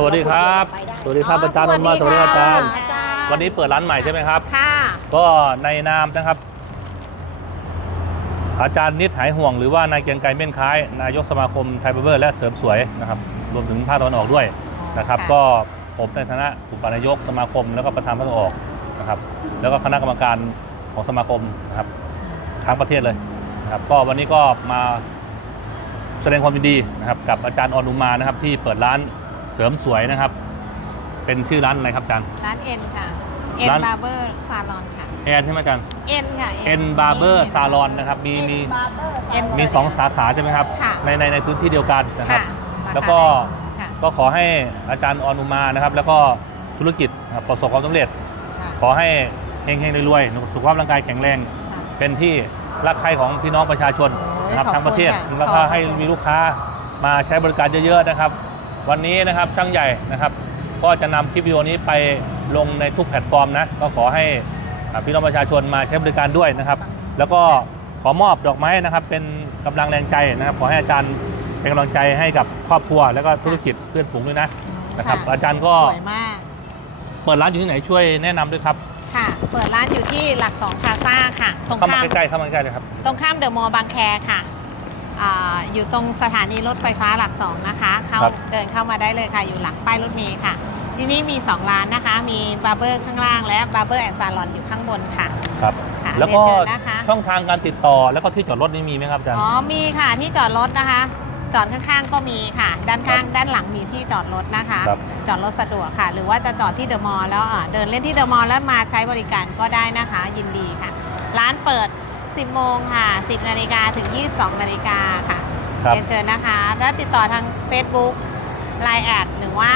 สวัสดีครับ สวัสดีครับอาจารย์นนท์มาสวัสดีครับอาจารย์อาจารย์ วันนี้เปิดร้านใหม่ใช่ไหมครับ ค่ะ ก็ในนามนะครับ อาจารย์นิดหายห่วงหรือว่านายเกรียงไกรเม่นคล้าย นายกสมาคมไทยบาร์เบอร์และเสริมสวยนะครับรวมถึงภาคตะวันออกด้วยนะครับค่ะก็ผมในฐานะอุปนายกสมาคม แล้วก็ประธานภาคตะวันออกนะครับ แล้วก็คณะกรรมการของสมาคมนะครับทั้งประเทศเลยนะครับ ก็วันนี้ก็มาแสดงความยินดีนะครับกับอาจารย์ออนุมานะครับที่เปิดร้าน เสริมสวยนะครับ เป็นชื่อร้านอะไรครับอาจารย์ ร้านเอ็นค่ะเอ็นร้าน บาร์เบอร์ซาลอนค่ะแอนใช่ไหมอาจารย์เอ็นค่ะ เอ็นบาร์เบอร์ซาลอนนะครับมีมีเอ็นมีสองสาขาใช่ไหมครับ ค่ะ ในในในพื้นที่เดียวกันนะครับ ค่ะแล้วก็ค่ะก็ขอให้อาจารย์ออนุมานะครับ แล้วก็ธุรกิจนะครับประสบความสำเร็จ ค่ะขอให้เฮงๆรวยๆสุขภาพร่างกายแข็งแรง ค่ะ เป็นที่รักใคร่ของพี่น้องประชาชนโอ้ยนะครับขอบคุณทั้งประเทศค่ะแล้วก็ขอบคุณ ให้มีลูกค้ามาใช้บริการเยอะ ๆ นะครับ วันนี้นะครับช่างใหญ่นะครับ ก็จะนำคลิปวิดีโอนี้ไปลงในทุกแพลตฟอร์มนะก็ขอให้อ่าพี่น้องประชาชนมาใช้บริการด้วยนะครับ แล้วก็ขอมอบดอกไม้นะครับ เป็นกำลังแรงใจนะครับ ขอให้อาจารย์เป็นกำลังใจให้กับครอบครัว แล้วก็ธุรกิจเพื่อนฝูงด้วยนะนะครับค่ะอาจารย์ก็สวยมากเปิดร้านอยู่ที่ไหนช่วยแนะนำด้วยครับค่ะ เปิดร้านอยู่ที่หลักสองพลาซ่าค่ะ ตรงเข้ามาข้ามใกล้ๆเข้ามาใกล้ๆเลยครับ ตรงข้ามเดอะมอลล์บางแคค่ะ อ่าอยู่ตรงสถานีรถไฟฟ้าหลักสองนะคะเข้าครับ เดินเข้ามาได้เลยค่ะ อยู่หลังป้ายรถเมล์ค่ะ ที่นี่มี 2 ร้านนะคะ มีบาร์เบอร์ข้างล่างและบาร์เบอร์แอนด์ซาลอนอยู่ข้างบนค่ะ ครับ ค่ะแล้วก็เรียนเชิญนะคะ ช่องทางการติดต่อแล้วก็ที่จอดรถนี่มีไหมครับอาจารย์ อ๋อมีค่ะที่จอดรถนะคะ จอดข้างๆก็มีค่ะ ด้านข้างด้านหลังมีที่จอดรถนะคะ ครับ จอดรถสะดวกค่ะ หรือว่าจะจอดที่เดอะมอลล์แล้วอ่าเดินเล่นที่เดอะมอลล์แล้วมาใช้บริการก็ได้นะคะ ยินดีค่ะ ร้านเปิด 10 โมงค่ะ 10 นาฬิกาถึง 22 นาฬิกาค่ะครับ เรียนเชิญนะคะ แล้วติดต่อทาง Facebook Line แอดหรือว่า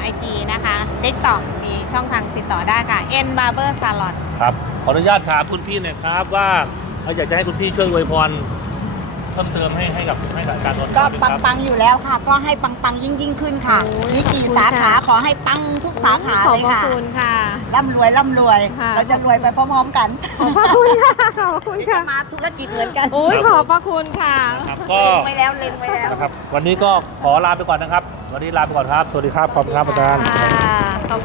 ไอจีนะคะ TikTok มีช่องทางติดต่อได้ค่ะ N Barber Salon ครับ ขออนุญาตถามคุณพี่หน่อยครับว่าเราอยากจะให้คุณพี่ช่วยอวยพรเพิ่มเติมให้ให้กับให้กับอาจารย์นนท์ก็ด้วยครับปังๆอยู่แล้วค่ะ ก็ให้ปังๆยิ่งยิ่งๆขึ้นค่ะ โอ้ยมีกี่ขอบคุณสาขาค่ะ ขอให้ปังทุกสาขาขอบเลยพระค่ะคุณค่ะ ร่ำรวยร่ำรวย ค่ะ เราจะรวยไปพร้อมๆกันขอบพระคุณค่ะขอบพระคุณที่จะค่ะ มาธุรกิจเหมือนกันโอ้ยขอบพระคุณค่ะนะครับก็ เล็งไว้แล้วเล็งไว้แล้ว นะครับวันนี้ก็ขอลาไปก่อนนะครับ วันนี้ลาไปก่อนครับ สวัสดีครับ ขอบคุณครับอาจารย์ ค่ะขอบ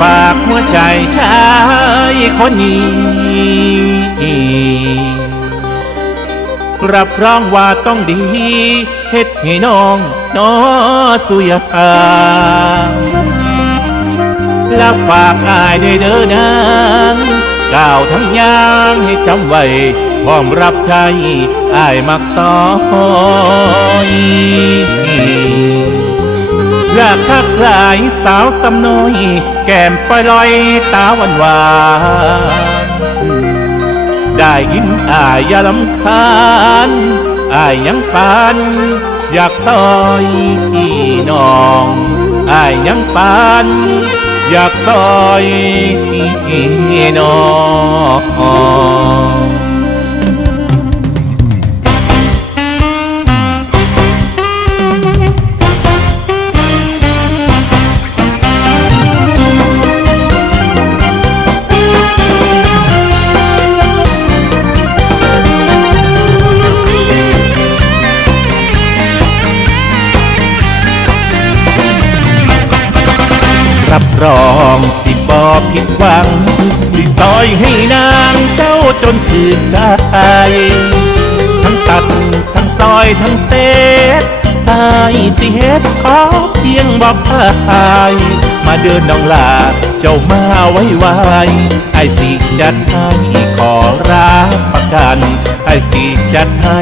ฝากหัวใจชายคนนี้รับรองว่าต้องดีเฮ็ดให้น้องน้อสุยาและฝากอายได้เด้อนางก้าวทั้งยางให้จำไว้พร้อมรับใช้อายมักซอย อยากทักลายสาวสำน้อย แก้มปล่อยลอยตาหวานหวานได้ยินอายอย่าลำคาญอายยังฝัน อยากซอยน้องอายยังฝัน อยากซอยน้อง รองสิบอผิดหวังสิซอยให้นางเจ้าจนชื่นใจ ทั้งตัดทั้งซอยทั้งเศษอายสิเฮ็ดขอเพียงบอกอายมาเดินน้องลาเจ้ามาไว้ไวไอ้สิจัดให้ขอรับประกัน ไอ้สิจัดให้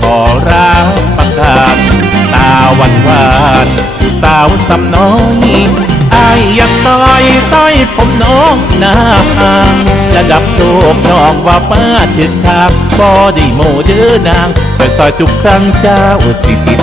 ขอรับประกัน ตาหวานหวานผู้สาวสำน้อยายอยากซอยซอยผมน้องหน้างระดับโลกน้องว่าป้าทิศทางบอดีโมเดอร์นางซอยซอยทุกครั้งเจ้าสิติด